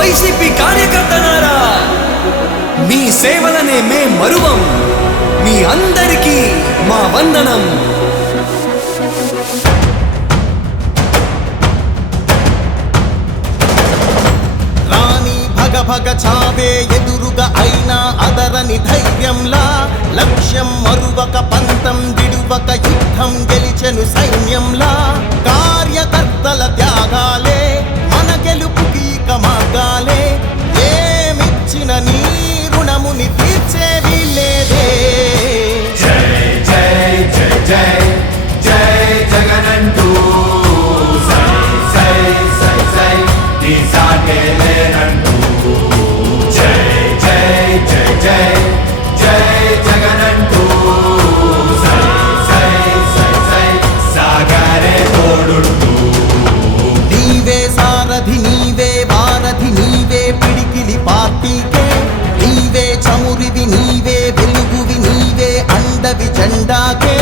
YCP కార్యకర్తలారా, మీ సేవలనే మే మరువం. మీ అందరికీ మా వందనం. భగ చావే ఎదురుగా అయినా అదరని ధైర్యంలా, లక్ష్యం మరువక పంతం విడువక యుద్ధం గెలిచెను సైన్యంలా. కార్యకర్తల త్యాగాలే మన గెలుపుకి మార్గాలే. ఏమిచ్చిన నీ రుణముని తీర్చేవి లేదే. జై జై జై జై జై జగనంటూ సై సై సై సై నీ సాటే లేనంటూ. జై జై జై జై జై జగనంటూ సై సై సై సై సాగరే తోడుంటూ. నీవే సారథి నీవే వారధి నీవే పిడికిలి పార్టీకే. నీవే చమురివి నీవే వెలుగువి నీవే అండవి జెండాకే.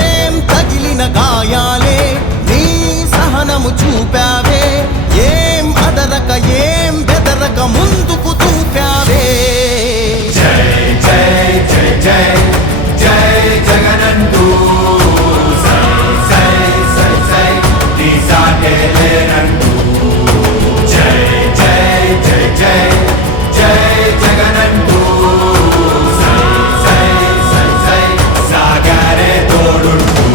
ఏం తగిలిన గాయాలే నీ సహనము చూపావే. ఏం అదరక ఏం బెదరక ముందుకు దూకావే. జై జై జై జై జై జగనంటూ సై సై సై సై నీ సాటే లేనంటూ. జై జై జై జై జై జగనంటూ సై సై సై సై సాగరే తోడుంటూ.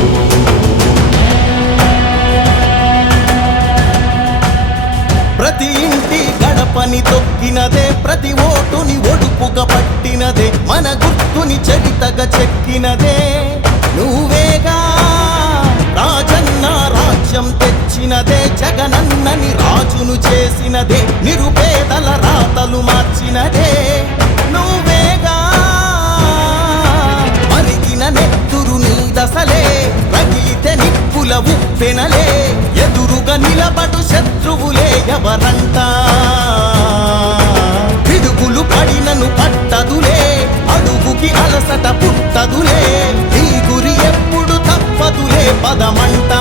ప్రతి ఇంటి గడపని తొక్కినదే, ప్రతి ఓటుని ఒడుపుగా పట్టినదే, మన గుర్తుని చరితగా చెక్కినదే నువ్వేగా. రాజన్న రాజ్యం తెచ్చినదే, జగనన్నని రాజును చేసినదే, నిరుపేదల రాతలు మార్చినదే నువ్వేగా. మరిగిన నెత్తురు నీ దశలే, రగిలితే నిప్పుల ఉప్పెనలే. ఎదురుగా నిలబడు శత్రువులే ఎవరంట. పిడుగులు పడినను పట్టదులే, అడుగుకి అలసట పుట్టదులే. ఈ గురి ఎప్పుడు తప్పదులే పదమంట.